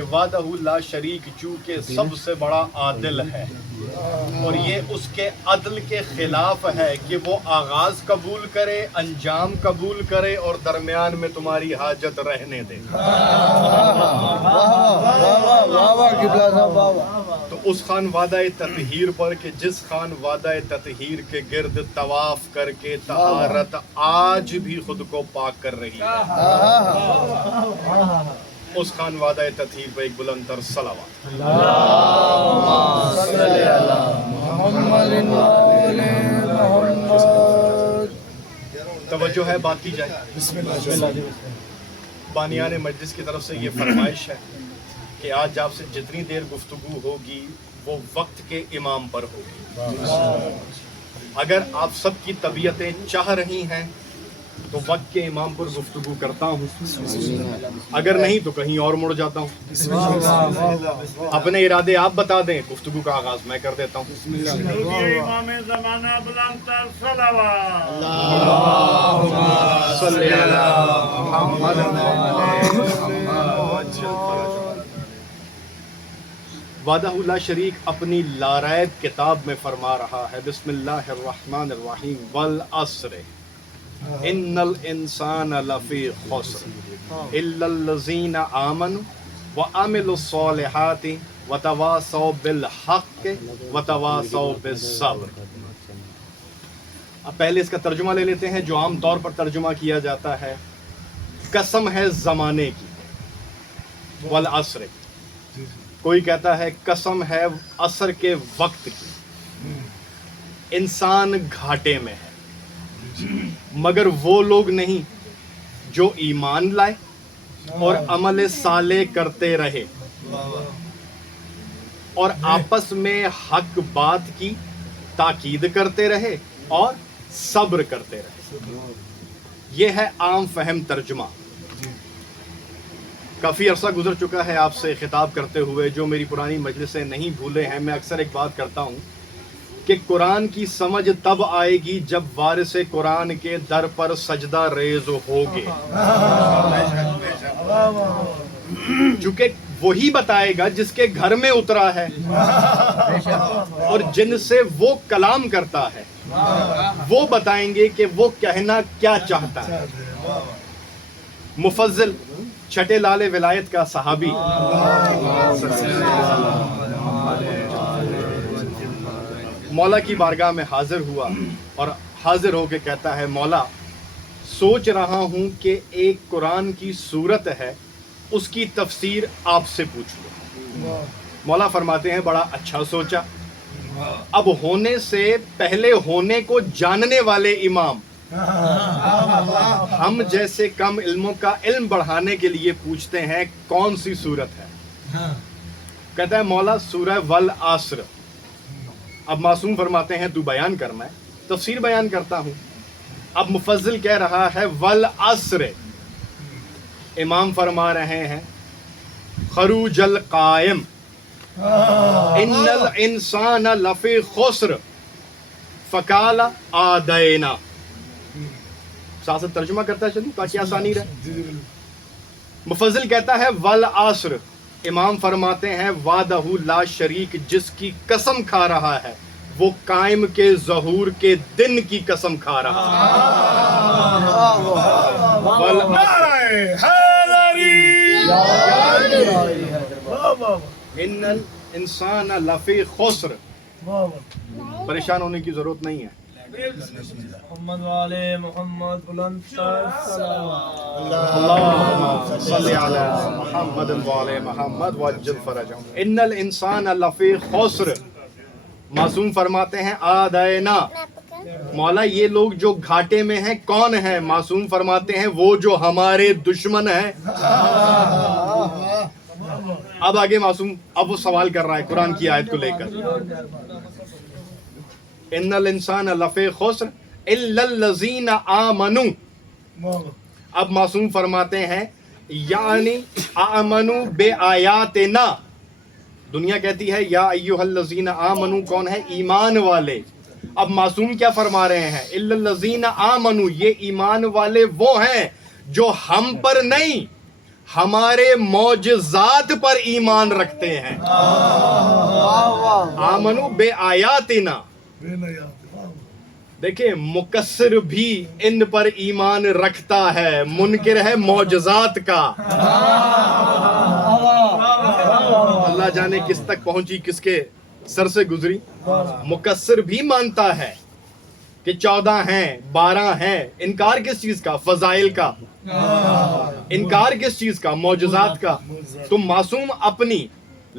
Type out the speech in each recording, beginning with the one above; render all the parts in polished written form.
کہ وحدہ لا شریک چونکہ سب سے بڑا عادل ہے، اور یہ اس کے عدل کے خلاف ہے کہ وہ آغاز قبول کرے، انجام قبول کرے اور درمیان میں تمہاری حاجت رہنے دے۔ تو اس خان وعدہ تطہیر پر کہ جس خان وعدہ تطہیر کے گرد طواف کر کے طہارت آج بھی خود کو پاک کر رہی ہے، اس خان وعدہ تطہیر پہ ایک بلند تر صلوات۔ توجہ ہے، بات کی جائے۔ بانیان مجلس کی طرف سے یہ فرمائش ہے کہ آج آپ سے جتنی دیر گفتگو ہوگی وہ وقت کے امام پر ہوگی۔ اگر آپ سب کی طبیعتیں چاہ رہی ہیں تو وقت کے امام پر گفتگو کرتا ہوں، اگر نہیں تو کہیں اور مڑ جاتا ہوں۔ اپنے ارادے آپ بتا دیں، گفتگو کا آغاز میں کر دیتا ہوں۔ امام زمانہ بلند تر صلوات۔ صلی اللہ محمد۔ وحدہ لا شریک اپنی لاریب کتاب میں فرما رہا ہے، بسم اللہ الرحمن الرحیم، والعصر ان الانسان لفی خسر الا الذین آمنوا وعملوا الصالحات وتواصوا بالحق وتواصوا بالصبر۔ اب پہلے اس کا ترجمہ لے لیتے ہیں جو عام طور پر ترجمہ کیا جاتا ہے، قسم ہے زمانے کی، والعصر، کوئی کہتا ہے قسم ہے عصر کے وقت کی۔ انسان گھاٹے میں ہے، مگر وہ لوگ نہیں جو ایمان لائے اور عمل صالح کرتے رہے اور آپس میں حق بات کی تاکید کرتے رہے اور صبر کرتے رہے۔ یہ ہے عام فہم ترجمہ۔ کافی عرصہ گزر چکا ہے آپ سے خطاب کرتے ہوئے، جو میری پرانی مجلسیں نہیں بھولے ہیں، میں اکثر ایک بات کرتا ہوں کہ قرآن کی سمجھ تب آئے گی جب وارث قرآن کے در پر سجدہ ریز ہوگے، چونکہ وہی بتائے گا جس کے گھر میں اترا ہے اور جن سے وہ کلام کرتا ہے، وہ بتائیں گے کہ وہ کہنا کیا چاہتا ہے۔ مفضل چھٹے لال ولایت کا صحابی مولا کی بارگاہ میں حاضر ہوا اور حاضر ہو کے کہتا ہے، مولا سوچ رہا ہوں کہ ایک قرآن کی سورت ہے، اس کی تفسیر آپ سے پوچھ لوں۔ مولا فرماتے ہیں، بڑا اچھا سوچا، اب ہونے سے پہلے ہونے کو جاننے والے امام ہم جیسے کم علموں کا علم بڑھانے کے لیے پوچھتے ہیں کون سی سورت ہے؟ کہتا ہے مولا سورہ والعصر۔ اب معصوم فرماتے ہیں تو بیان کر، میں تفسیر بیان کرتا ہوں۔ اب مفضل کہہ رہا ہے والعصر، امام فرما رہے ہیں خروج القائم ان الانسان لفی خسر فقال آدینا۔ ساتھ ترجمہ کرتا چلوں تاکہ آسانی رہے۔ مفضل کہتا ہے والعصر، امام فرماتے ہیں وعدہ لا شریک جس کی قسم کھا رہا ہے وہ قائم کے ظہور کے دن کی قسم کھا رہا ہے۔ ان الانسان لفی خسر، پریشان ہونے کی ضرورت نہیں ہے۔ محمد والے محمد بلند تر صلوات۔ اللہم صلی علی محمد والے محمد وعجل فرجہم۔ ان الانسان لفی خسر، معصوم فرماتے ہیں آدینا، مولا یہ لوگ جو گھاٹے میں ہیں کون ہیں؟ معصوم فرماتے ہیں وہ جو ہمارے دشمن ہیں۔ اب آگے معصوم اب وہ سوال کر رہا ہے قرآن کی آیت کو لے کر، ان الانسان لفی خسر الا الذین آمنوا۔ اب معصوم فرماتے ہیں یعنی آمنوا بآیاتنا، دنیا کہتی ہے یا ایھا الذین آمنوا، کون ہے؟ ایمان والے۔ اب معصوم کیا فرما رہے ہیں؟ الا الذین آمنوا، یہ ایمان والے وہ ہیں جو ہم پر نہیں، ہمارے معجزات پر ایمان رکھتے ہیں. آمنو بے آیاتنا. دیکھیں مقصر بھی ان پر ایمان رکھتا ہے، منکر ہے معجزات کا. اللہ جانے کس تک پہنچی، کس کے سر سے گزری. مقصر بھی مانتا ہے کہ 14 ہیں 12 ہیں. انکار کس چیز کا؟ فضائل کا. انکار کس چیز کا؟ معجزات کا. تم معصوم اپنی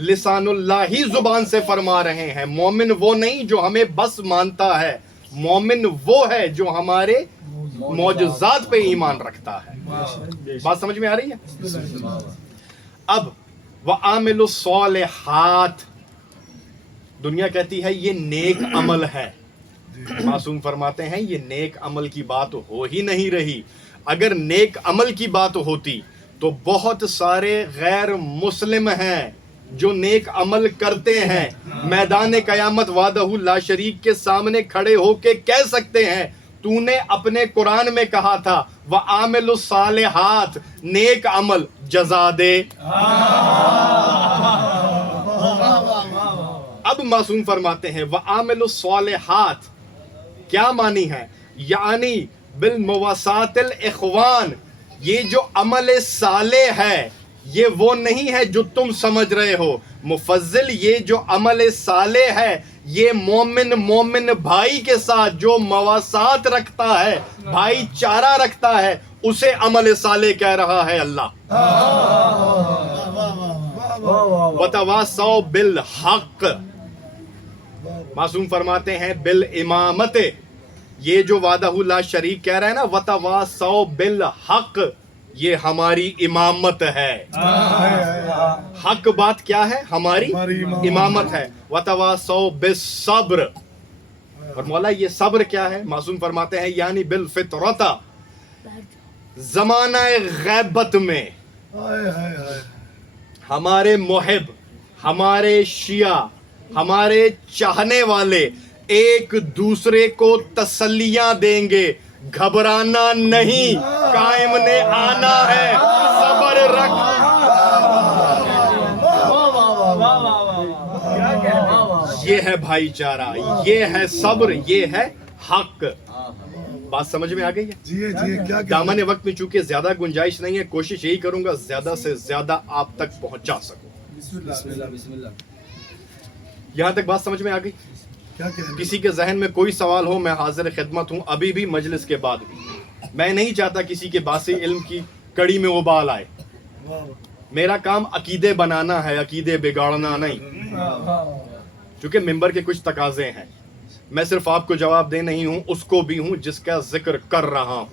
لسان اللہ ہی زبان سے فرما رہے ہیں. مومن وہ نہیں جو ہمیں بس مانتا ہے، مومن وہ ہے جو ہمارے معجزات پہ ایمان رکھتا ہے. بات سمجھ میں آ رہی ہے؟ اب وَعَامِلُ الصَّالِحَاتِ، دنیا کہتی ہے یہ نیک عمل ہے. معصوم فرماتے ہیں یہ نیک عمل کی بات ہو ہی نہیں رہی. اگر نیک عمل کی بات ہوتی تو بہت سارے غیر مسلم ہیں جو نیک عمل کرتے ہیں، میدان قیامت وحدہ لا شریک کے سامنے کھڑے ہو کے کہہ سکتے ہیں تو نے اپنے قرآن میں کہا تھا وَعَامِلُ الصَّالِحَاتِ، نیک عمل جزا دے. اب معصوم فرماتے ہیں وَعَامِلُ الصَّالِحَاتِ کیا معنی ہے؟ یعنی بالمواساۃ الاخوان، یہ جو عمل صالح ہے یہ وہ نہیں ہے جو تم سمجھ رہے ہو. مفضل یہ جو عمل صالح ہے یہ مومن بھائی کے ساتھ جو مواسات رکھتا ہے، بھائی چارہ رکھتا ہے، اسے عمل صالح کہہ رہا ہے اللہ. وتواصوا بالحق، معصوم فرماتے ہیں بالامامت، یہ جو وحدہ لا شریک کہہ رہا ہے نا وتواصوا بالحق، یہ ہماری امامت ہے. حق بات کیا ہے؟ ہماری امامت ہے. وتواصوا بالصبر، اور مولا یہ صبر کیا ہے؟ معصوم فرماتے ہیں یعنی بالفطرت، زمانہ غیبت میں ہمارے محب، ہمارے شیعہ، ہمارے چاہنے والے ایک دوسرے کو تسلیاں دیں گے. گھبرانا نہیں، قائم نے آنا ہے، صبر رکھ. یہ ہے بھائی چارہ، یہ ہے صبر، یہ ہے حق. بات سمجھ میں آ گئی ہے؟ دامن وقت میں چونکہ زیادہ گنجائش نہیں ہے، کوشش یہی کروں گا زیادہ سے زیادہ آپ تک پہنچا سکوں. یہاں تک بات سمجھ میں آ گئی؟ کسی کے ذہن میں کوئی سوال ہو میں حاضر خدمت ہوں، ابھی بھی مجلس کے بعد بھی. میں نہیں چاہتا کسی کے باسی علم کی کڑی میں ابال آئے. میرا کام عقیدے بنانا ہے، عقیدے بگاڑنا نہیں. چونکہ ممبر کے کچھ تقاضے ہیں، میں صرف آپ کو جواب دے نہیں ہوں، اس کو بھی ہوں جس کا ذکر کر رہا ہوں.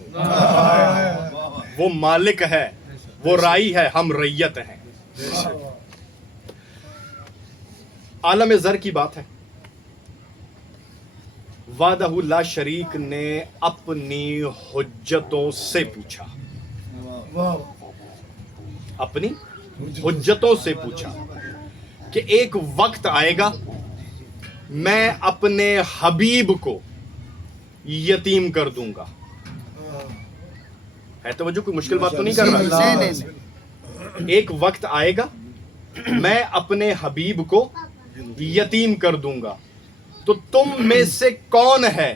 وہ مالک ہے، وہ رائی ہے، ہم ریت ہیں. عالم ذر کی بات ہے. وحدہ لا شریک نے اپنی حجتوں سے پوچھا، اپنی حجتوں سے پوچھا کہ ایک وقت آئے گا میں اپنے حبیب کو یتیم کر دوں گا. ہے توجہ، کوئی مشکل بات تو نہیں کر رہا. ایک وقت آئے گا میں اپنے حبیب کو یتیم کر دوں گا، تو تم میں سے کون ہے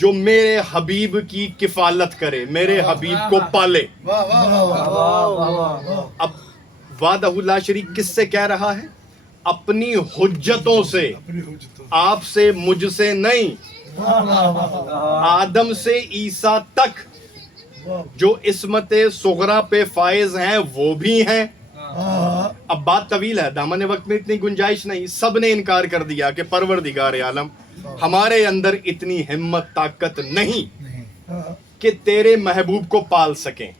جو میرے حبیب کی کفالت کرے، میرے حبیب کو پالے؟ اب وحدہ لا شریک کس سے کہہ رہا ہے؟ اپنی حجتوں سے، آپ سے، مجھ سے نہیں. آدم سے عیسیٰ تک جو عصمت صغرا پہ فائز ہیں وہ بھی ہیں. اب بات طویل ہے، دامن وقت میں اتنی گنجائش نہیں. سب نے انکار کر دیا کہ پروردگار عالم ہمارے اندر اتنی ہمت طاقت نہیں کہ تیرے محبوب کو پال سکیں.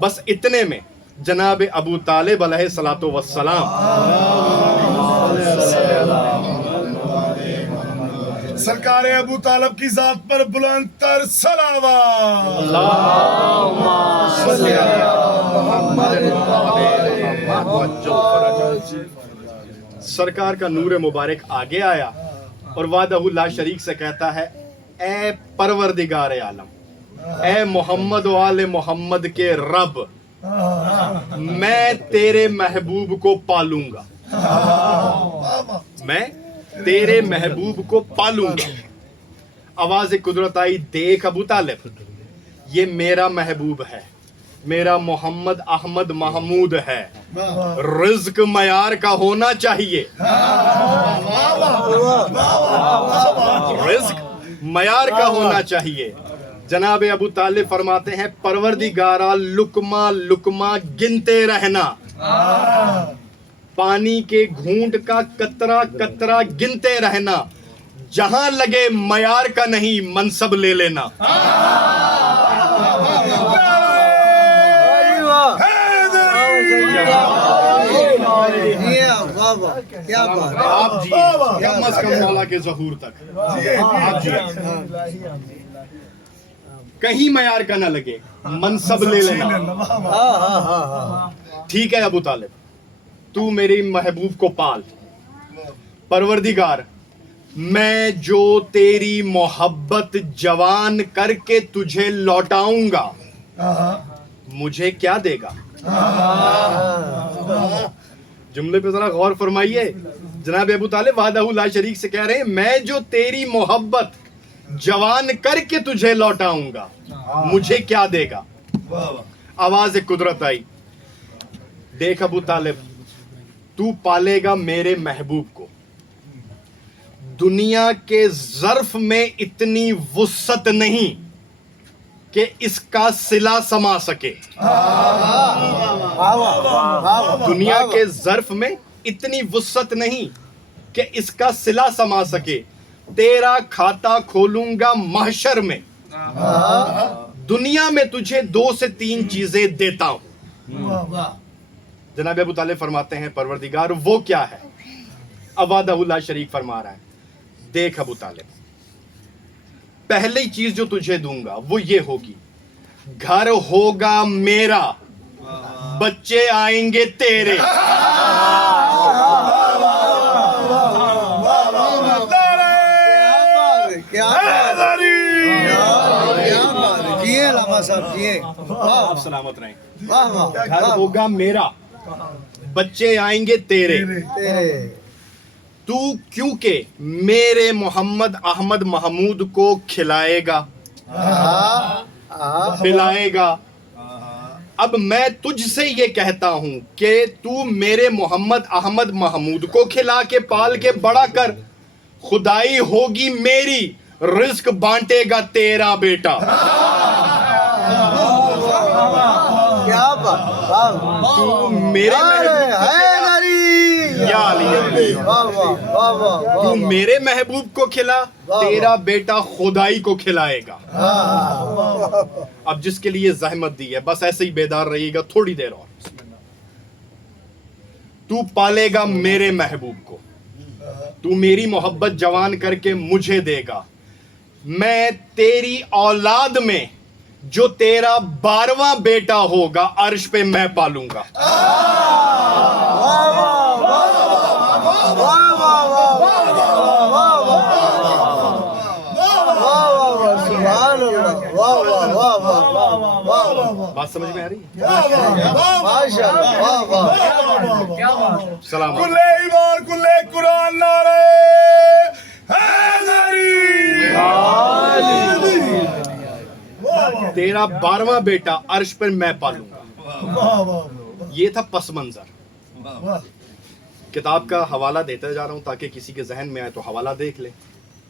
بس اتنے میں جناب ابو طالب علیہ الصلوۃ والسلام، سرکار ابو طالب کی ذات پر بلند تر صلوات. سرکار کا نور مبارک آگے آیا اور وحدہ لا شریک سے کہتا ہے اے پروردگار عالم، اے محمد و آل محمد کے رب، میں تیرے محبوب کو پالوں گا، میں تیرے محبوب کو پالوں گا۔ آواز قدرت آئی، دیکھ ابو طالب، یہ میرا محبوب ہے، میرا محمد احمد محمود ہے، رزق معیار کا ہونا چاہیے، رزق معیار کا ہونا چاہیے۔ جناب ابو طالب فرماتے ہیں پروردگارا لقمہ لقمہ گنتے رہنا، پانی کے گھونٹ کا قطرہ قطرہ گنتے رہنا، جہاں لگے معیار کا نہیں منصب لے لینا۔ آپ جی کم از کم مولا کے ظہور تک آپ جی کہیں معیار کا نہ لگے منصب لے لینا۔ ٹھیک ہے ابو طالب، تو میری محبوب کو پال۔ پروردگار، میں جو تیری محبت جوان کر کے تجھے لوٹاؤں گا مجھے کیا دے گا؟ جملے پہ ذرا غور فرمائیے۔ جناب ابو طالب وحدہ لا شریک سے کہہ رہے ہیں میں جو تیری محبت جوان کر کے تجھے لوٹاؤں گا مجھے کیا دے گا؟ آواز قدرت آئی، دیکھ ابو طالب، تو پالے گا میرے محبوب کو، دنیا کے ظرف میں اتنی وسعت نہیں کہ اس کا صلہ سما سکے، دنیا کے ظرف میں اتنی وسعت نہیں کہ اس کا صلہ سما سکے، تیرا کھاتا کھولوں گا محشر میں، دنیا میں تجھے 2 سے 3 چیزیں دیتا ہوں۔ جناب ابو طالب فرماتے ہیں پروردگار وہ کیا ہے؟ وحدہ لا شریک فرما رہا ہے دیکھ ابو طالب، پہلی چیز جو تجھے دوں گا وہ یہ ہوگی، گھر ہوگا میرا، بچے آئیں گے تیرے۔ آپ سلامت رہیں۔ گھر ہوگا میرا، بچے آئیں گے تیرے، تو کیونکہ میرے محمد احمد محمود کو کھلائے گا پلائے گا۔ اب میں تجھ سے یہ کہتا ہوں کہ تو میرے محمد احمد محمود کو کھلا کے پال کے بڑا کر، خدائی ہوگی میری، رزق بانٹے گا تیرا بیٹا۔ تو میرے تو میرے محبوب کو کھلا، تیرا بیٹا خدائی کو کھلائے گا۔ اب جس کے لیے زحمت دی ہے بس ایسے ہی بیدار رہیے گا تھوڑی دیر اور۔ تو پالے گا میرے محبوب کو، تو میری محبت جوان کر کے مجھے دے گا، میں تیری اولاد میں جو تیرا 12واں بیٹا ہوگا عرش پہ میں پالوں گا۔ بات سمجھ میں آ رہی ہے؟ سلام کلے ایمان کلے قرآن نعرہ حیدری۔ تیرا 12واں بیٹا عرش پر میں پالوں گا۔ یہ تھا پس منظر۔ کتاب کا حوالہ دیتا جا رہا ہوں تاکہ کسی کے ذہن میں آئے تو حوالہ دیکھ لیں۔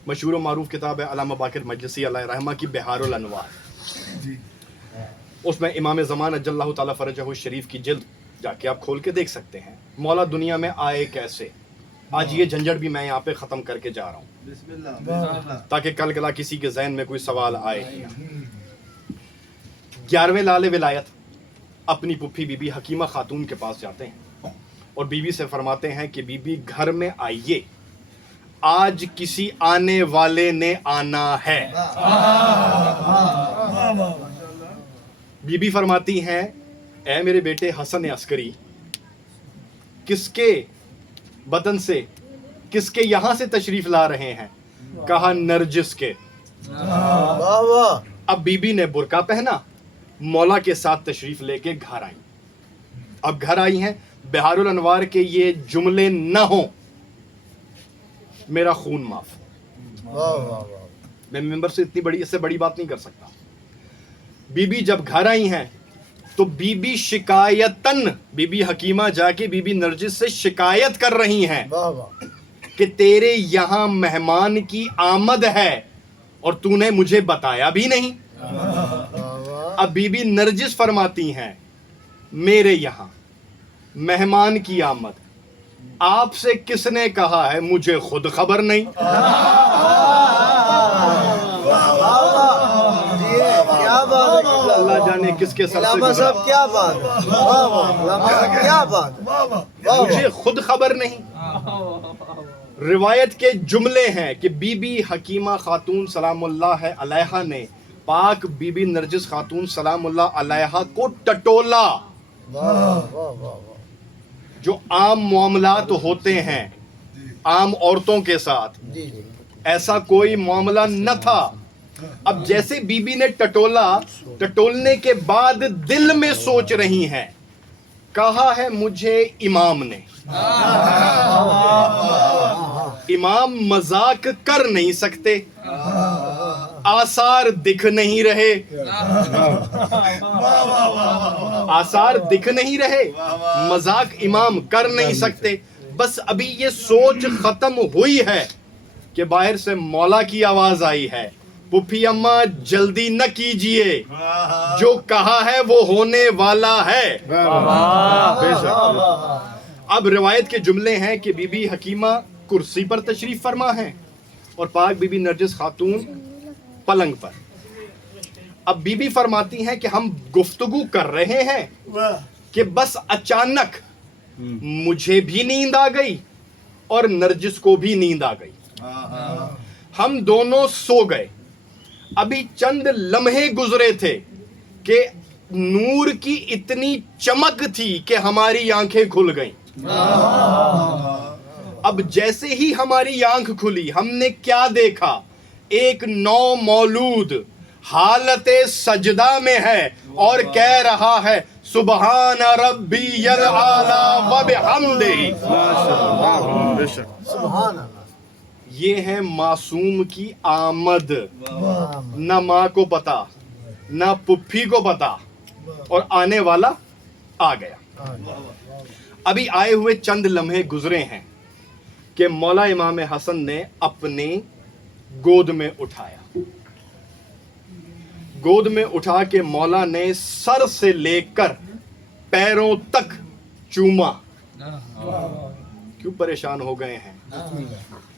مشہور و معروف کتاب ہے علامہ باقر مجلسی علیہ رحمہ کی بہار الانوار۔ اس میں امام زمان اجل اللہ تعالیٰ فرجہ الشریف کی جلد جا کے آپ کھول کے دیکھ سکتے ہیں مولا دنیا میں آئے کیسے۔ آج یہ جھنجھٹ بھی میں یہاں پہ ختم کر کے جا رہا ہوں تاکہ کل کلا کسی کے ذہن میں کوئی سوال آئے۔ 11ویں لال ولایت اپنی پھپھی بی بی حکیمہ خاتون کے پاس جاتے ہیں اور بی بی سے فرماتے ہیں کہ بی بی گھر میں آئیے، آج کسی آنے والے نے آنا ہے۔ بی بی فرماتی ہیں اے میرے بیٹے حسن عسکری، کس کے بدن سے، کس کے یہاں سے تشریف لا رہے ہیں؟ کہا نرجس کے۔ اب بی بی نے برقع پہنا، مولا کے ساتھ تشریف لے کے گھر آئی۔ اب گھر آئی ہیں، بہار الانوار کے یہ جملے نہ ہوں، میرا خون معاف. میں ممبر سے اس سے بڑی بات نہیں کر سکتا. بی بی جب گھر آئی ہیں تو بی بی شکایتن، بی بی حکیمہ جا کے بی بی نرجس سے شکایت کر رہی ہیں کہ تیرے یہاں مہمان کی آمد ہے اور تو نے مجھے بتایا بھی نہیں. اب بی بی نرجس فرماتی ہیں میرے یہاں مہمان کی آمد آپ سے کس نے کہا ہے؟ مجھے خود خبر نہیں. اللہ جانے کس کے سر سے گزرا. کیا بات مجھے خود خبر نہیں. روایت کے جملے ہیں کہ بی بی حکیمہ خاتون سلام اللہ علیہا نے پاک بی بی نرجس خاتون سلام اللہ علیہا کو ٹٹولا. جو عام معاملات ہوتے ہیں عام عورتوں کے ساتھ، ایسا کوئی معاملہ نہ تھا. اب جیسے بی بی نے ٹٹولنے کے بعد دل میں سوچ رہی ہیں، کہا ہے مجھے امام نے. امام مذاق کر نہیں سکتے، آثار دکھ نہیں رہے، آثار دکھ نہیں رہے، مذاق امام کر نہیں سکتے. بس ابھی یہ سوچ ختم ہوئی ہے کہ باہر سے مولا کی آواز آئی ہے، پھپھی اماں جلدی نہ کیجئے، جو کہا ہے وہ ہونے والا ہے. اب روایت کے جملے ہیں کہ بی بی حکیمہ کرسی پر تشریف فرما ہیں اور پاک بی بی نرجس خاتون پلنگ پر. اب بی بی فرماتی ہیں کہ ہم گفتگو کر رہے ہیں کہ بس اچانک مجھے بھی نیند آ گئی اور نرجس کو بھی نیند آ گئی. ہم دونوں سو گئے. ابھی چند لمحے گزرے تھے کہ نور کی اتنی چمک تھی کہ ہماری آنکھیں کھل گئیں. اب جیسے ہی ہماری آنکھ کھلی ہم نے کیا دیکھا؟ ایک نو مولود حالت سجدہ میں ہے اور کہہ رہا ہے سبحان ربی الاعلی و بحمدہ. یہ ہے معصوم کی آمد. نہ ماں کو پتا نہ پپھی کو پتا اور آنے والا آ گیا. ابھی آئے ہوئے چند لمحے گزرے ہیں کہ مولا امام حسن نے اپنے گود میں اٹھایا. گود میں اٹھا کے مولا نے سر سے لے کر پیروں تک چوما. کیوں پریشان ہو گئے ہیں؟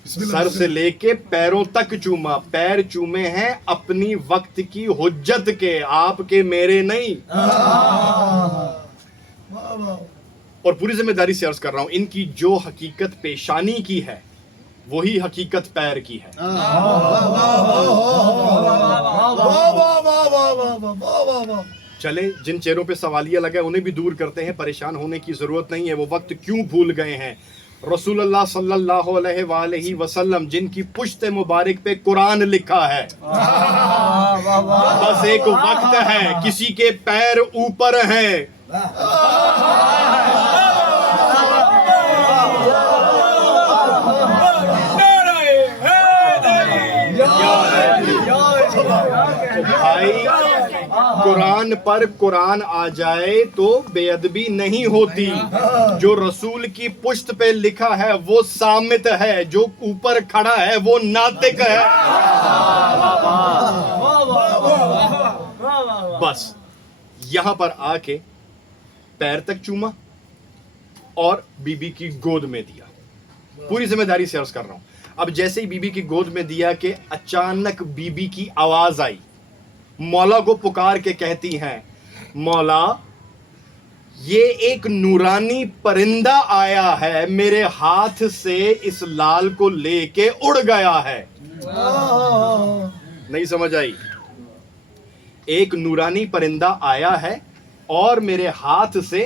سر سے لے کے پیروں تک چوما. پیر چومے ہیں اپنی وقت کی حجت کے، آپ کے میرے نہیں. اور پوری ذمہ داری سے عرض کر رہا ہوں، ان کی جو حقیقت پیشانی کی ہے وہی حقیقت پیر کی ہے. چلے جن چہروں پہ سوالیہ لگا انہیں بھی دور کرتے ہیں. پریشان ہونے کی ضرورت نہیں ہے. وہ وقت کیوں بھول گئے ہیں؟ رسول اللہ صلی اللہ علیہ وآلہ وسلم جن کی پشت مبارک پہ قرآن لکھا ہے، بس ایک وقت ہے کسی کے پیر اوپر ہیں. بھائی قرآن پر قرآن آ جائے تو بے ادبی نہیں ہوتی. جو رسول کی پشت پہ لکھا ہے وہ صامت ہے، جو اوپر کھڑا ہے وہ ناطق ہے. بس یہاں پر آ کے پیر تک چوما اور بی بی کی گود میں دیا. پوری ذمہ داری سے عرض کر رہا ہوں. اب جیسے ہی بی بی کی گود میں دیا کہ اچانک بی بی کی آواز آئی. مولا کو پکار کے کہتی ہیں مولا یہ ایک نورانی پرندہ آیا ہے، میرے ہاتھ سے اس لال کو لے کے اڑ گیا ہے. نہیں سمجھ آئی؟ ایک نورانی پرندہ آیا ہے اور میرے ہاتھ سے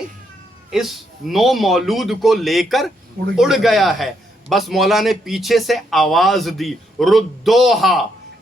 اس نو مولود کو لے کر اڑ گیا ہے. بس مولا نے پیچھے سے آواز دی ردوہا،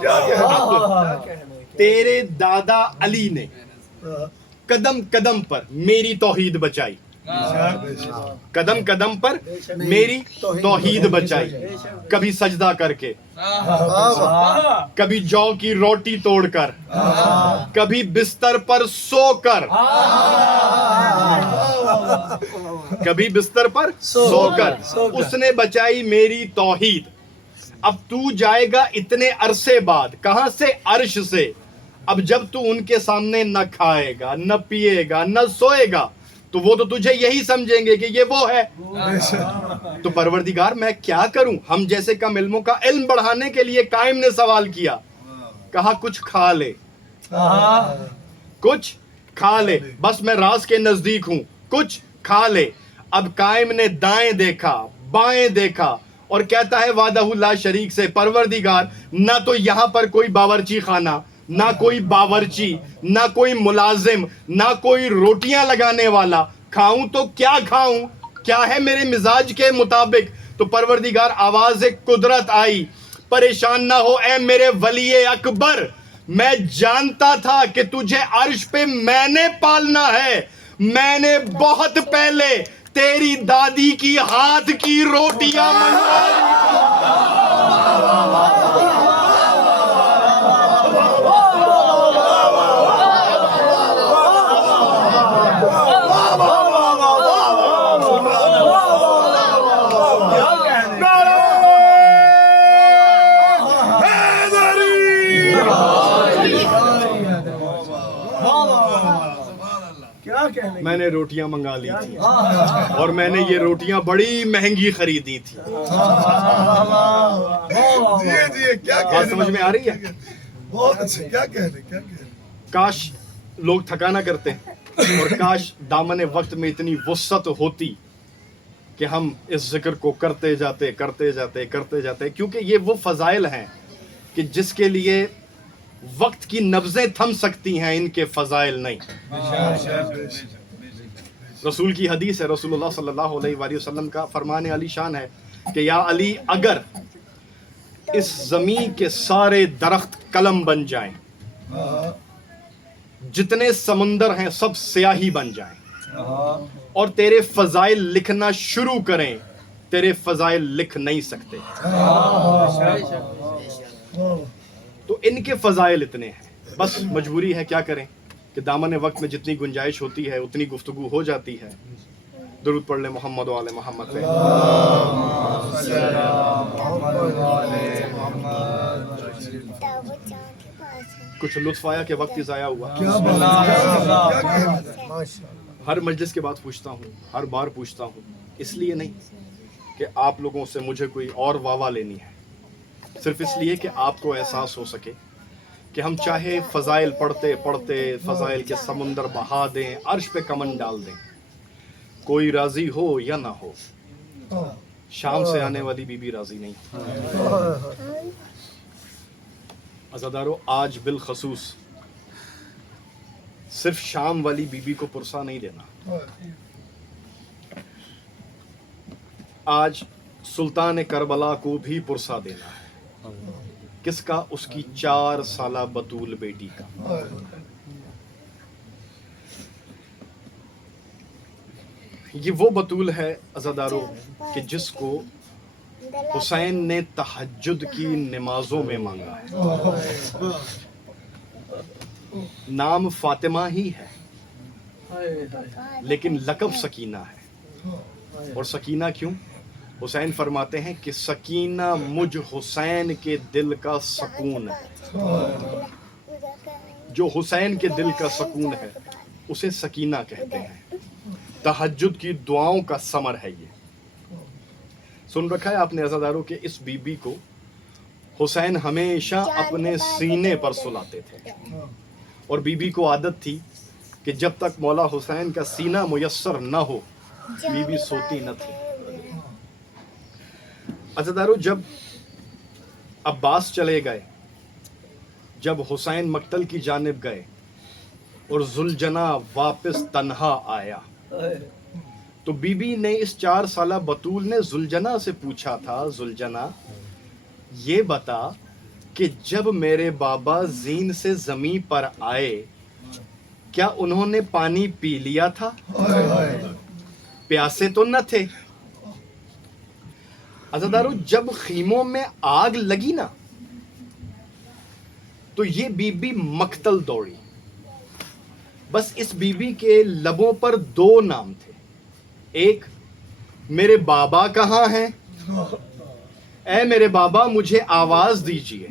کیا کہنے تیرے دادا علی نے قدم قدم پر میری توحید بچائی، قدم قدم پر میری توحید بچائی، کبھی سجدہ کر کے، کبھی جو کی روٹی توڑ کر، کبھی بستر پر سو کر، کبھی بستر پر سو کر اس نے بچائی میری توحید۔ اب تو جائے گا اتنے عرصے بعد، کہاں سے؟ عرش سے۔ اب جب تو ان کے سامنے نہ کھائے گا، نہ پیے گا، نہ سوئے گا، تو وہ تو تجھے یہی سمجھیں گے کہ یہ وہ ہے۔ تو پروردگار میں کیا کروں؟ ہم جیسے کم علموں کا علم بڑھانے کے لیے قائم نے سوال کیا، کہا کچھ کھا لے، کچھ کھا لے، بس میں راز کے نزدیک ہوں، کچھ کھا لے۔ اب قائم نے دائیں دیکھا، بائیں دیکھا، اور کہتا ہے وحدہ لا شریک سے، پروردگار نہ تو یہاں پر کوئی باورچی خانہ، نہ کوئی باورچی، نہ کوئی ملازم، نہ کوئی روٹیاں لگانے والا، کھاؤں تو کیا کھاؤں؟ کیا ہے میرے مزاج کے مطابق؟ تو پروردگار آواز قدرت آئی، پریشان نہ ہو اے میرے ولی اکبر، میں جانتا تھا کہ تجھے عرش پہ میں نے پالنا ہے، میں نے بہت پہلے تیری دادی کی ہاتھ کی روٹیاں منگوا لی۔ میں نے روٹیاں منگا لی تھی اور میں نے یہ روٹیاں بڑی مہنگی خریدی تھی۔ بات سمجھ میں آ رہی ہے؟ بہت اچھا، کیا کہہ رہے؟ کاش لوگ تھکا نہ کرتے، اور کاش دامن وقت میں اتنی وسعت ہوتی کہ ہم اس ذکر کو کرتے جاتے، کیونکہ یہ وہ فضائل ہیں کہ جس کے لیے وقت کی نبضیں تھم سکتی ہیں، ان کے فضائل نہیں۔ رسول کی حدیث ہے، رسول اللہ صلی اللہ علیہ وآلہ وسلم کا فرمان علی شان ہے کہ یا علی اگر اس زمین کے سارے درخت قلم بن جائیں، جتنے سمندر ہیں سب سیاہی بن جائیں، اور تیرے فضائل لکھنا شروع کریں، تیرے فضائل لکھ نہیں سکتے۔ تو ان کے فضائل اتنے ہیں، بس مجبوری ہے کیا کریں کہ دامن وقت میں جتنی گنجائش ہوتی ہے اتنی گفتگو ہو جاتی ہے۔ درود پڑھ لیں محمد و آل محمد پہ۔ کچھ لطف آیا کہ وقت ہی ضائع ہوا؟ ہر مجلس کے بعد پوچھتا ہوں، ہر بار پوچھتا ہوں، اس لیے نہیں کہ آپ لوگوں سے مجھے کوئی اور واہ لینی ہے، صرف اس لیے کہ آپ کو احساس ہو سکے کہ ہم چاہے فضائل پڑھتے پڑھتے فضائل کے سمندر بہا دیں، عرش پہ کمن ڈال دیں، کوئی راضی ہو یا نہ ہو، شام سے آنے والی بی بی راضی نہیں۔ عزادارو، آج بالخصوص صرف شام والی بی بی کو پرسا نہیں دینا، آج سلطان کربلا کو بھی پرسا دینا ہے۔ کس کا؟ اس کی 4 سالہ بطول بیٹی کا۔ یہ وہ بطول ہے عزادارو کہ جس کو حسین نے تہجد کی نمازوں میں مانگا ہے۔ نام فاطمہ ہی ہے لیکن لقب سکینہ ہے۔ اور سکینہ کیوں؟ حسین فرماتے ہیں کہ سکینہ مجھ حسین کے دل کا سکون ہے۔ جو حسین کے دل کا سکون ہے اسے سکینہ کہتے ہیں۔ تہجد کی دعاؤں کا ثمر ہے یہ۔ سن رکھا ہے آپ نے عزاداروں کہ اس بی بی کو حسین ہمیشہ اپنے سینے پر سلاتے تھے، اور بی بی کو عادت تھی کہ جب تک مولا حسین کا سینہ میسر نہ ہو بی بی سوتی نہ تھی۔ عزادارو، جب عباس چلے گئے، جب حسین مقتل کی جانب گئے اور ذوالجنا واپس تنہا آیا، تو بی بی نے اس 4 سالہ بطول نے ذوالجنا سے پوچھا تھا، ذوالجنا یہ بتا کہ جب میرے بابا زین سے زمین پر آئے کیا انہوں نے پانی پی لیا تھا؟ پیاسے تو نہ تھے۔ عزادارو جب خیموں میں آگ لگی نا تو یہ بی بی مقتل دوڑی۔ بس اس بی بی کے لبوں پر دو نام تھے، ایک میرے بابا کہاں ہیں، اے میرے بابا مجھے آواز دیجئے۔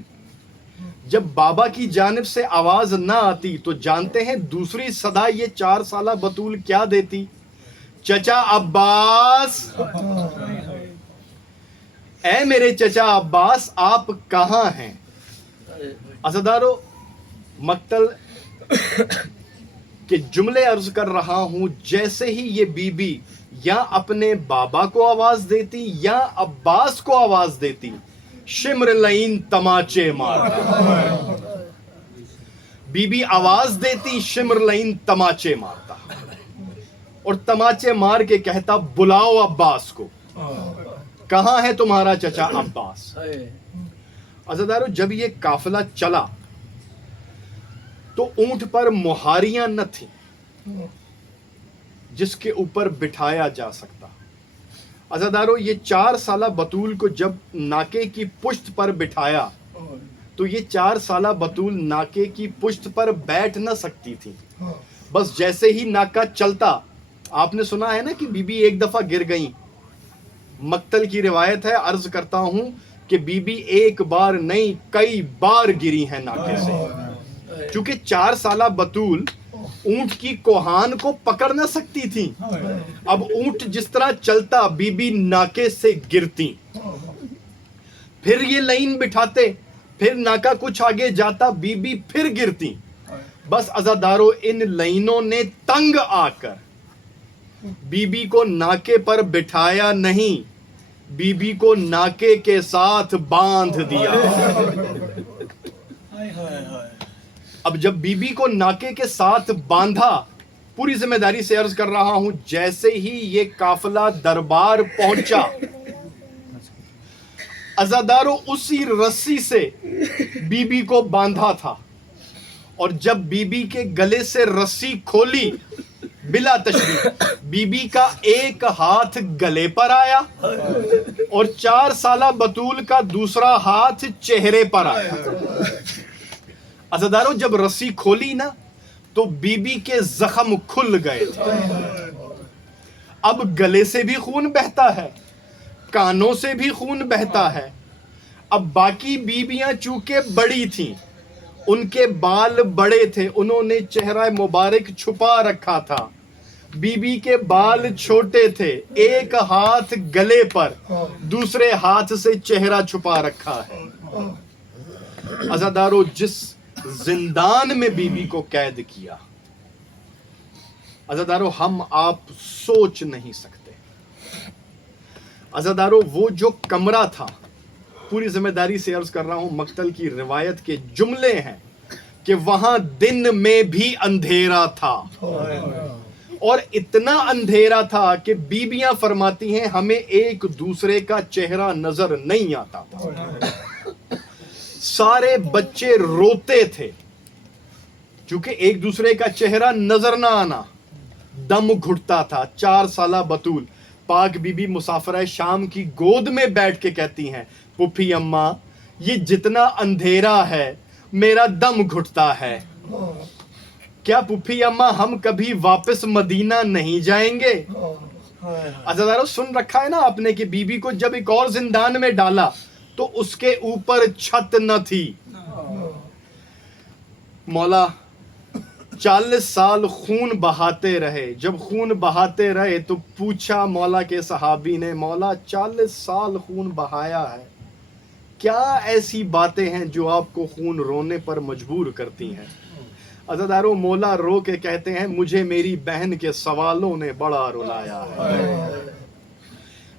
جب بابا کی جانب سے آواز نہ آتی تو جانتے ہیں دوسری صدا یہ 4 سالہ بطول کیا دیتی؟ چچا عباس، اے میرے چچا عباس آپ کہاں ہیں؟ عزادارو مقتل کے جملے عرض کر رہا ہوں، جیسے ہی یہ بی بی یا اپنے بابا کو آواز دیتی یا عباس کو آواز دیتی، شمر لعین تماچے مارتا۔ بی بی آواز دیتی، شمر لعین تماچے مارتا اور تماچے مار کے کہتا بلاؤ عباس کو، کہاں ہے تمہارا چچا عباس؟ عزادارو جب یہ قافلہ چلا تو اونٹ پر مہاریاں نہ تھیں جس کے اوپر بٹھایا جا سکتا۔ عزادارو یہ 4 سالہ بطول کو جب ناکے کی پشت پر بٹھایا تو یہ 4 سالہ بطول ناکے کی پشت پر بیٹھ نہ سکتی تھی۔ بس جیسے ہی ناکہ چلتا، آپ نے سنا ہے نا کہ بی بی ایک دفعہ گر گئیں، مقتل کی روایت ہے، عرض کرتا ہوں کہ بی بی ایک بار نہیں کئی بار گری ہیں ناکے سے، چونکہ 4 سالہ بطول اونٹ کی کوہان کو پکڑ نہ سکتی تھی۔ اب اونٹ جس طرح چلتا بی بی ناکے سے گرتی، پھر یہ لائن بٹھاتے، پھر ناکہ کچھ آگے جاتا، بی بی پھر گرتی۔ بس عزادارو ان لائنوں نے تنگ آ کر بی بی کو ناکے پر بٹھایا نہیں، بی بی کو ناکے کے ساتھ باندھ دیا۔ اب جب بی بی کو ناکے کے ساتھ باندھا، پوری ذمہ داری سے عرض کر رہا ہوں، جیسے ہی یہ قافلہ دربار پہنچا، عزادارو اسی رسی سے بی بی کو باندھا تھا، اور جب بی بی کے گلے سے رسی کھولی بلا تشریح، بی بی کا ایک ہاتھ گلے پر آیا اور 4 سالہ بطول کا دوسرا ہاتھ چہرے پر آیا۔ عزادارو جب رسی کھولی نا تو بی بی کے زخم کھل گئے تھے۔ اب گلے سے بھی خون بہتا ہے، کانوں سے بھی خون بہتا ہے۔ اب باقی بیویاں چونکہ بڑی تھیں، ان کے بال بڑے تھے، انہوں نے چہرہ مبارک چھپا رکھا تھا۔ بی بی کے بال چھوٹے تھے، ایک ہاتھ گلے پر، دوسرے ہاتھ سے چہرہ چھپا رکھا ہے۔ عزادارو جس زندان میں بی بی کو قید کیا، عزادارو ہم آپ سوچ نہیں سکتے۔ عزادارو وہ جو کمرہ تھا، پوری ذمہ داری سے عرض کر رہا ہوں، مقتل کی روایت کے جملے ہیں کہ وہاں دن میں بھی اندھیرا تھا، اور اتنا اندھیرا تھا کہ بیویاں فرماتی ہیں ہمیں ایک دوسرے کا چہرہ نظر نہیں آتا تھا۔ سارے بچے روتے تھے چونکہ ایک دوسرے کا چہرہ نظر نہ آنا، دم گھٹتا تھا۔ 4 سالہ بطول پاک بی بی مسافرہ شام کی گود میں بیٹھ کے کہتی ہیں، پھوپھی اماں یہ جتنا اندھیرا ہے میرا دم گھٹتا ہے، کیا پھوپھی اماں ہم کبھی واپس مدینہ نہیں جائیں گے؟ عزادارو سن رکھا ہے نا آپ نے کہ بی بی کو جب ایک اور زندان میں ڈالا تو اس کے اوپر چھت نہ تھی۔ مولا 40 سال خون بہاتے رہے، جب خون بہاتے رہے تو پوچھا مولا کے صحابی نے، مولا 40 سال خون بہایا ہے، کیا ایسی باتیں ہیں جو آپ کو خون رونے پر مجبور کرتی ہیں؟ عزادارو مولا رو کے کہتے ہیں، مجھے میری بہن کے سوالوں نے بڑا رلایا ہے۔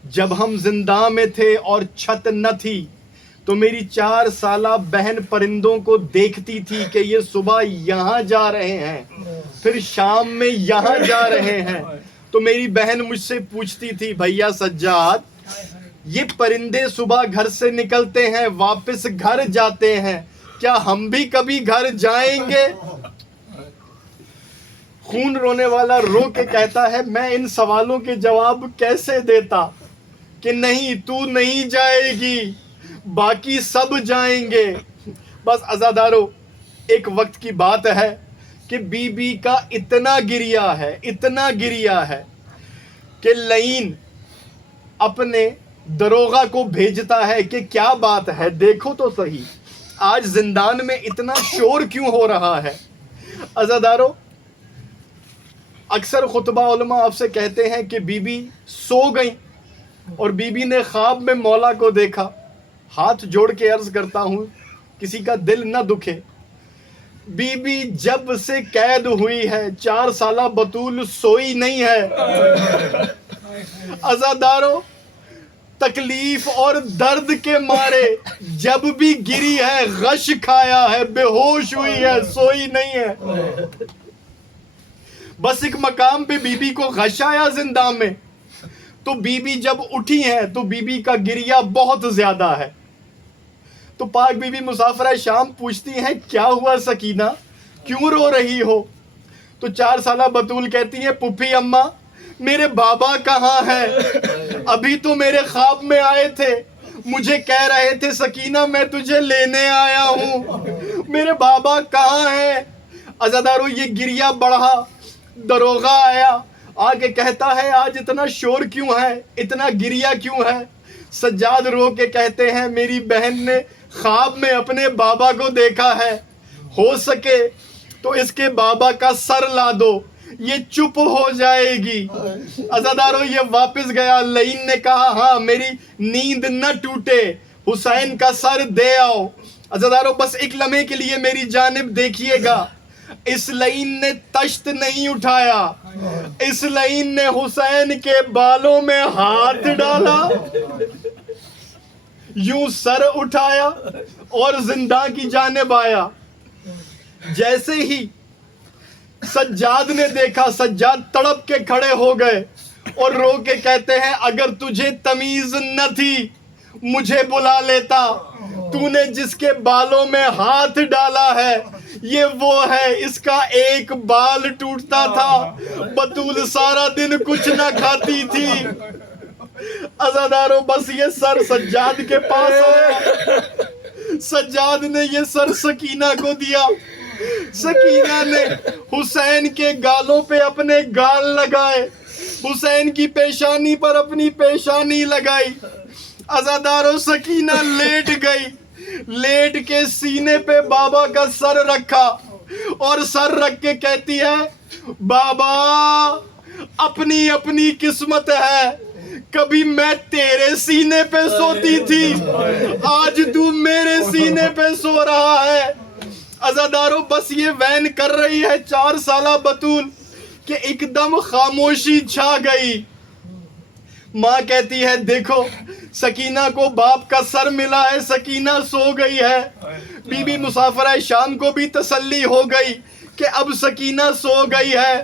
جب ہم زندہ میں تھے اور چھت نہ تھی تو میری 4 سالہ بہن پرندوں کو دیکھتی تھی کہ یہ صبح یہاں جا رہے ہیں، پھر شام میں یہاں جا رہے ہیں، تو میری بہن مجھ سے پوچھتی تھی، بھیا سجاد یہ پرندے صبح گھر سے نکلتے ہیں واپس گھر جاتے ہیں، کیا ہم بھی کبھی گھر جائیں گے؟ خون رونے والا رو کے کہتا ہے میں ان سوالوں کے جواب کیسے دیتا کہ نہیں تو نہیں جائے گی، باقی سب جائیں گے۔ بس عزادارو، ایک وقت کی بات ہے کہ بی بی کا اتنا گریا ہے کہ لعین اپنے دروغہ کو بھیجتا ہے کہ کیا بات ہے، دیکھو تو صحیح آج زندان میں اتنا شور کیوں ہو رہا ہے۔ عزادارو، اکثر خطبہ علماء آپ سے کہتے ہیں کہ بی بی سو گئیں اور بی بی نے خواب میں مولا کو دیکھا۔ ہاتھ جوڑ کے عرض کرتا ہوں کسی کا دل نہ دکھے، بی بی جب سے قید ہوئی ہے 4 سالہ بطول سوئی نہیں ہے۔ عزادارو، تکلیف اور درد کے مارے جب بھی گری ہے غش کھایا ہے، بے ہوش ہوئی ہے، سوئی نہیں ہے۔ بس ایک مقام پہ بی بی کو غش آیا زندہ میں، تو بی بی جب اٹھی ہیں تو بی بی کا گریہ بہت زیادہ ہے۔ تو پاک بی بی مسافرہ شام پوچھتی ہیں کیا ہوا سکینہ، کیوں رو رہی ہو؟ تو 4 سالہ بطول کہتی ہیں پھپھی اماں میرے بابا کہاں ہے؟ ابھی تو میرے خواب میں آئے تھے، مجھے کہہ رہے تھے سکینہ میں تجھے لینے آیا ہوں، میرے بابا کہاں ہے؟ عزادارو، یہ گریہ بڑھا، دروغہ آیا، آگے کہتا ہے آج اتنا شور کیوں ہے، اتنا گریہ کیوں ہے؟ سجاد رو کے کہتے ہیں میری بہن نے خواب میں اپنے بابا کو دیکھا ہے، ہو سکے تو اس کے بابا کا سر لا دو، یہ چپ ہو جائے گی۔ عزادارو، یہ واپس گیا، لعین نے کہا ہاں میری نیند نہ ٹوٹے، حسین کا سر دے آؤ۔ عزادارو، بس ایک لمحے کے لیے میری جانب دیکھیے گا، اس لعین نے تشت نہیں اٹھایا، اس لعین نے حسین کے بالوں میں ہاتھ ڈالا، یوں سر اٹھایا اور زندہ کی جانب آیا۔ جیسے ہی سجاد نے دیکھا، سجاد تڑپ کے کھڑے ہو گئے اور رو کے کہتے ہیں اگر تجھے تمیز نہ تھی مجھے بلا لیتا، تو نے جس کے بالوں میں ہاتھ ڈالا ہے یہ وہ ہے، اس کا ایک بال ٹوٹتا تھا بطول سارا دن کچھ نہ کھاتی تھی۔ عزادارو، بس یہ سر سجاد کے پاس آیا، سجاد نے یہ سر سکینہ کو دیا، سکینہ نے حسین کے گالوں پہ اپنے گال لگائے، حسین کی پیشانی پر اپنی پیشانی لگائی۔ عزادارو، سکینہ لیٹ گئی، لیٹ کے سینے پہ بابا کا سر رکھا اور سر رکھ کے کہتی ہے بابا اپنی اپنی قسمت ہے، کبھی میں تیرے سینے پہ سوتی تھی، آج تو میرے سینے پہ سو رہا ہے۔ عزادارو، بس یہ وین کر رہی ہے 4 سالہ بطول کہ ایک دم خاموشی چھا گئی۔ ماں کہتی ہے دیکھو سکینہ کو باپ کا سر ملا ہے، سکینہ سو گئی ہے۔ بی بی مسافرہ شام کو بھی تسلی ہو گئی کہ اب سکینہ سو گئی ہے۔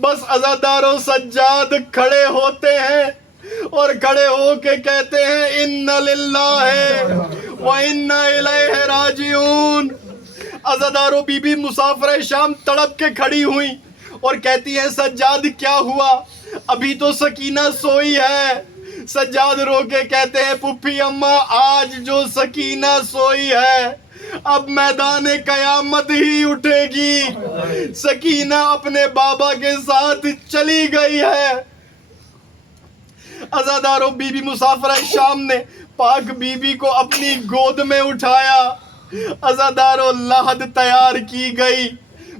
بس عزادارو، سجاد کھڑے ہوتے ہیں اور کھڑے ہو کے کہتے ہیں اِنَّ لِلَّهِ وَإِنَّ إِلَيْهِ راجعون۔ عزادارو، بی بی مسافرہ شام تڑپ کے کھڑی ہوئی اور کہتی ہیں سجاد کیا ہوا، ابھی تو سکینہ سوئی ہے۔ سجاد رو کے کہتے ہیں پھپھی اماں آج جو سکینہ سوئی ہے اب میدان قیامت ہی اٹھے گی، سکینہ اپنے بابا کے ساتھ چلی گئی ہے۔ عزادارو، بی بی مسافرہ شام نے پاک بی بی کو اپنی گود میں اٹھایا، عزادارو لحد تیار کی گئی،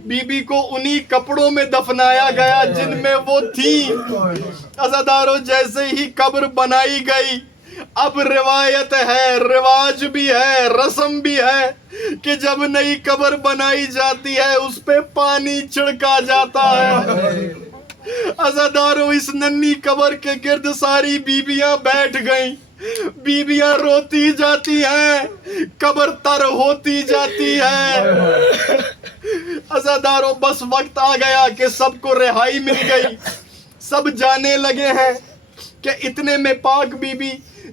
بی بی کو انہی کپڑوں میں دفنایا گیا جن میں وہ تھی۔ عزادارو، جیسے ہی قبر بنائی گئی، اب روایت ہے، رواج بھی ہے، رسم بھی ہے کہ جب نئی قبر بنائی جاتی ہے اس پہ پانی چھڑکا جاتا ہے۔ عزادارو، اس ننھی قبر کے گرد ساری بیویاں بیٹھ گئیں، بیویاں روتی جاتی ہیں، قبر تر ہوتی جاتی ہے۔ عزادارو، بس وقت آ گیا کہ سب کو رہائی مل گئی، سب جانے لگے ہیں کہ اتنے میں پاک بی بی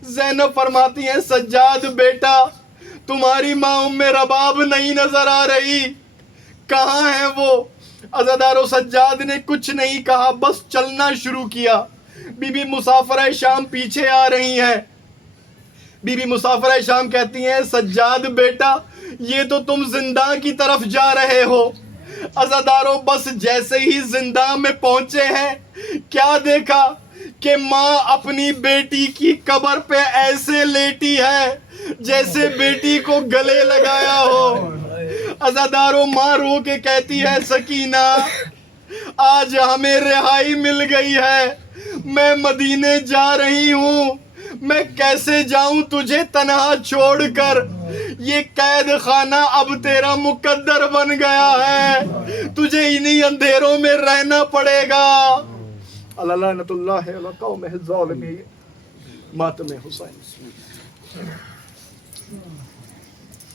زینب فرماتی ہیں سجاد بیٹا تمہاری ماں ام رباب نہیں نظر آ رہی، کہاں ہیں وہ؟ عزادارو سجاد نے کچھ نہیں کہا، بس چلنا شروع کیا۔ بی بی مسافرہ شام پیچھے آ رہی ہیں۔ بی بی مسافرہ شام کہتی ہیں سجاد بیٹا یہ تو تم زندان کی طرف جا رہے ہو۔ عزادارو بس جیسے ہی زندان میں پہنچے ہیں کیا دیکھا کہ ماں اپنی بیٹی کی قبر پہ ایسے لیٹی ہے جیسے بیٹی کو گلے لگایا ہو۔ عزادارو ماں رو کے کہتی ہے سکینہ آج ہمیں رہائی مل گئی ہے، میں مدینے جا رہی ہوں، میں کیسے جاؤں تجھے تنہا چھوڑ کر، یہ قید خانہ اب تیرا مقدر بن گیا ہے، تجھے انہی اندھیروں میں رہنا پڑے گا۔ اللہ لعنت اللہ علی قوم الظالمین۔ ماتم حسین